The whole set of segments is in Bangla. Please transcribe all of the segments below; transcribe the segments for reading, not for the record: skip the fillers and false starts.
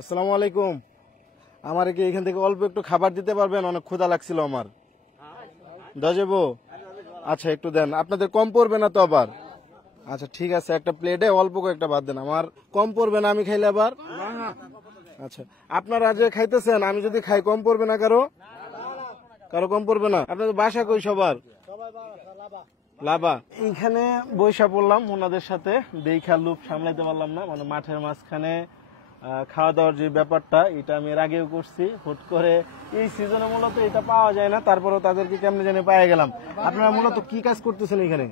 আসসালামু আলাইকুম। আমার কি এখান থেকে অল্প একটু খাবার দিতে পারবেন? অনেক ক্ষুধা লাগছিল আমার। দেওয়া যাবো? আচ্ছা একটু দেন, আপনাদের কম পড়বে না তো আবার? আচ্ছা ঠিক আছে, একটা প্লেটে অল্প কয়েকটা বাদ দেন, আমার কম পড়বে না আমি খাইলে আবার? আচ্ছা আপনারা যে খাইতেছেন, আমি যদি খাই কম পড়বে না কারো? কারো কম পড়বে না? আপনাদের বাসা কই সবার? লাভা। এইখানে বৈশা পড়লাম ওনাদের সাথে, দেখা লুপ সামলাইতে পারলাম না, মানে মাঠের মাঝখানে খাওয়া দাওয়ার যে ব্যাপারটা, এটা আমি এর আগেও করছি। হুট করে এই সিজনে মূলত এটা পাওয়া যায় না, তারপরেও তাদেরকে কেমনে জানি পাওয়া গেলাম। আপনারা মূলত কি কাজ করতেছেন এখানে?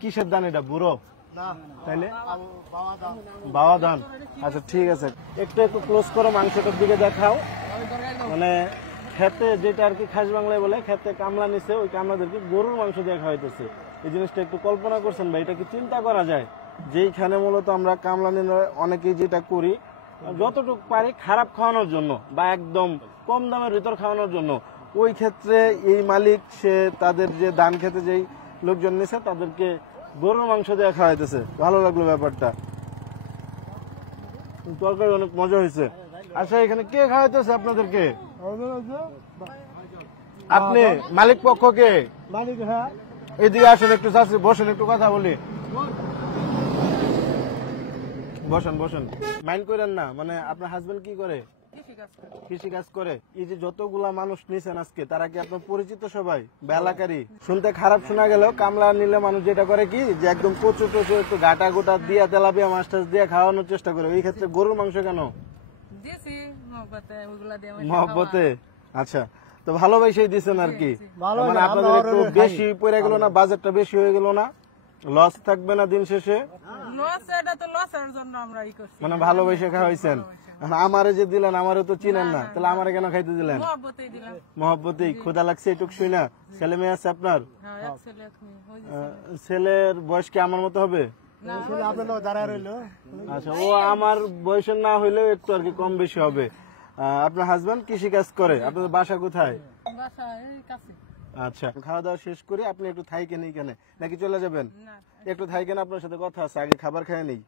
কিসের ধান এটা? বুড়ো তাইলে বাওয়া ধান। আচ্ছা ঠিক আছে, একটু একটু ক্লোজ করো, মাংসটার দিকে দেখাও। মানে খেতে যেটা আর কি খাস বাংলায় বলে খেতে কামলা নিছে, ওই কামলাদেরকে গরুর মাংস দিয়ে খাওয়াইতেছে। এই জিনিসটা একটু কল্পনা করছেন ভাই? এটা কি চিন্তা করা যায়? যেইখানে মূলত আমরা কামলা নিলে অনেকেই যেটা করি যতটুকু পারি খারাপ খাওয়ানোর জন্য বা একদম কম দামের ভিতর খাওয়ানোর জন্য, ওই ক্ষেত্রে এই মালিক সে তাদের যে ধান খেতে যেই লোকজন নিছে তাদেরকে গরুর মাংস দিয়ে খাওয়াইতেছে। ভালো লাগলো ব্যাপারটা, তরকারি অনেক মজা হয়েছে। আচ্ছা এখানে কে খাওয়াইতেছে আপনাদেরকে? আপনি মালিক পক্ষ কে? এদিকে আসেন, একটু বসেন, একটু কথা বলি। বসেন বসেন, মাইন্ড করেন না। মানে আপনার হাজবেন্ড কি করে? কৃষি কাজ করে। এই যে যতগুলা মানুষ নিছেন আজকে, তারা কি আপনার পরিচিত সবাই বা এলাকারই? শুনতে খারাপ শোনা গেলেও কামলা নিলে মানুষ যেটা করে কি, যে একদম কচু টচু একটু গাটা গোটা দিয়ে তেলাপিয়া মাছ টাছ দিয়ে খাওয়ানোর চেষ্টা করে। এই ক্ষেত্রে গরুর মাংস কেন? মহব্বতে। আচ্ছা, তো ভালোবাসাই দিচ্ছেন আর কি। মানে আপনাদের একটু বেশি পড়ে গেল না? বাজেটটা বেশি হয়ে গেল না? লস থাকবে না দিন শেষে? মানে ভালোবাসা খাওয়াইছেন। আমারে যে দিলেন, আমারও তো চিনেন না, তাহলে আমারে কেন খাইতে দিলেন? মহব্বতেই। ক্ষুধা লাগছে এটুক শুই না। ছেলে মেয়ে আছে আপনার? ছেলের বয়স কি আমার মতো হবে? আচ্ছা, ও আমার বয়সের না হইলেও একটু আর কি কম বেশি হবে। আপনার হাজবেন্ড কৃষি কাজ করে। আপনাদের বাসা কোথায়? আচ্ছা, খাওয়া দাওয়া শেষ করে আপনি একটু থাইকেন এইখানে, নাকি চলে যাবেন? একটু থাইকেন, আপনার সাথে কথা আছে, আগে খাবার খায় নেই।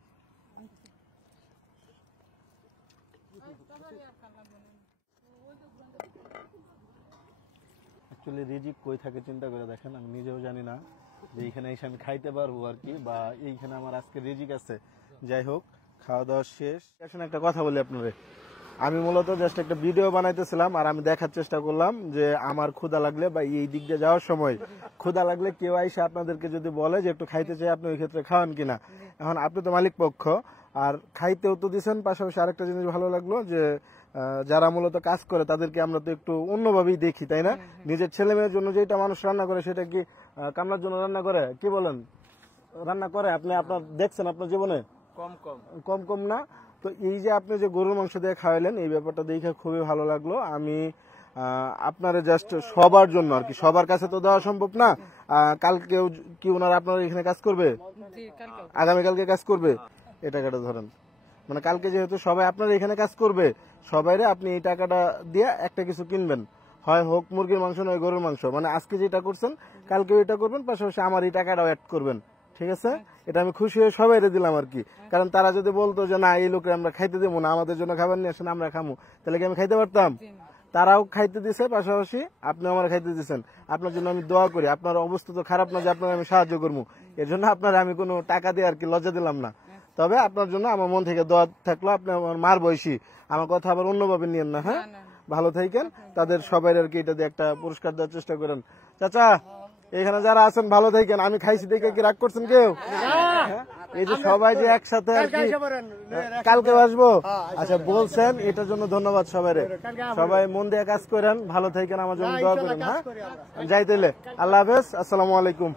অ্যাকচুয়ালি রিজিক কই থাকে চিন্তা করে দেখেন, আমি নিজেও জানি না যে এইখানে এসে আমি খাইতে পারবো আর কি, বা এইখানে আমার আজকে রিজিক আছে। যাই হোক, খাওয়া দাওয়া শেষ। এখন একটা কথা বলি আপনারে, আমি মূলত জাস্ট একটা ভিডিও বানাইতেছিলাম, আর আমি দেখার চেষ্টা করলাম যে আমার ক্ষুধা লাগলে বা এই দিক দিয়ে যাওয়ার সময় ক্ষুধা লাগলে কেউ আইসা আপনাদেরকে যদি বলে যে একটু খাইতে চাই, আপনি ওই ক্ষেত্রে খাওয়ান কিনা। এখন আপনি তো মালিক পক্ষ, আর খাইতেও তো দিচ্ছেন, পাশাপাশি আরেকটা জিনিস ভালো লাগলো যে যারা মূলত কাজ করে তাদেরকে আমরা তো একটু অন্যভাবেই দেখি, তাই না? নিজের ছেলে মেয়ের জন্য যেটা মানুষ রান্না করে, সেটা কি কামলার জন্য রান্না করে? কি বলেন? রান্না করে। আপনি আপনার দেখছেন আপনার জীবনে? কম কম না। তো এই যে আপনি যে গরুর মাংস দিয়ে খাওয়াইলেন, এই ব্যাপারটা দেখে খুবই ভালো লাগলো। আমি আপনারা জাস্ট সবার জন্য আর কি, সবার কাছে তো দেওয়া সম্ভব না। কালকেও কি ওনারা আপনার এখানে কাজ করবে? আগামীকালকে কাজ করবে। এই টাকাটা ধরেন, মানে কালকে যেহেতু সবাই আপনার এখানে কাজ করবে, সবাইরে আপনি এই টাকাটা দিয়ে একটা কিছু কিনবেন, হয় হোক মুরগির মাংস নয় গরুর মাংস। মানে আজকে যেটা করছেন কালকে এটা করবেন, পাশাপাশি আমার এই টাকাটাও অ্যাড করবেন। ঠিক আছে? এটা আমি খুশি হয়ে সবাইরে দিলাম আর কি। কারণ তারা যদি বলতো যে না এই লোকে আমরা খাইতে দেবো না, আমাদের জন্য খাবার নিয়ে আসেন আমরা খামু, তাহলে কি আমি খাইতে পারতাম? তারাও খাইতে দিছে, পাশাপাশি আপনি আমার খাইতে দিচ্ছেন। আপনার জন্য আমি দোয়া করি। আপনার অবস্থা তো খারাপ না যে আপনার আমি সাহায্য করবো, এর জন্য আপনার আমি কোনো টাকা দিয়ে আর কি লজ্জা দিলাম না। তবে আপনার জন্য আমার মন থেকে দোয়া থাকলো। আপনি আমার মার বয়সী, আমার কথা আবার অন্যভাবে নিয়েন না। হ্যাঁ, ভালো থাকেন। তাদের সবাই আর কি এটা দিয়ে একটা পুরস্কার দেওয়ার চেষ্টা করেন। চাচা এখানে যারা আছেন ভালো থাকেন। আমি খাইছি দেখে কি রাগ করছেন কেউ? এই যে সবাই যে একসাথে আর কি কালকে আসবো, আচ্ছা বলছেন, এটার জন্য ধন্যবাদ সবাই। সবাই মন দিয়ে কাজ করেন, ভালো থাকেন, আমার জন্য দোয়া করেন। হ্যাঁ, যাই তাইলে, আল্লাহ হাফেজ, আসসালামু আলাইকুম।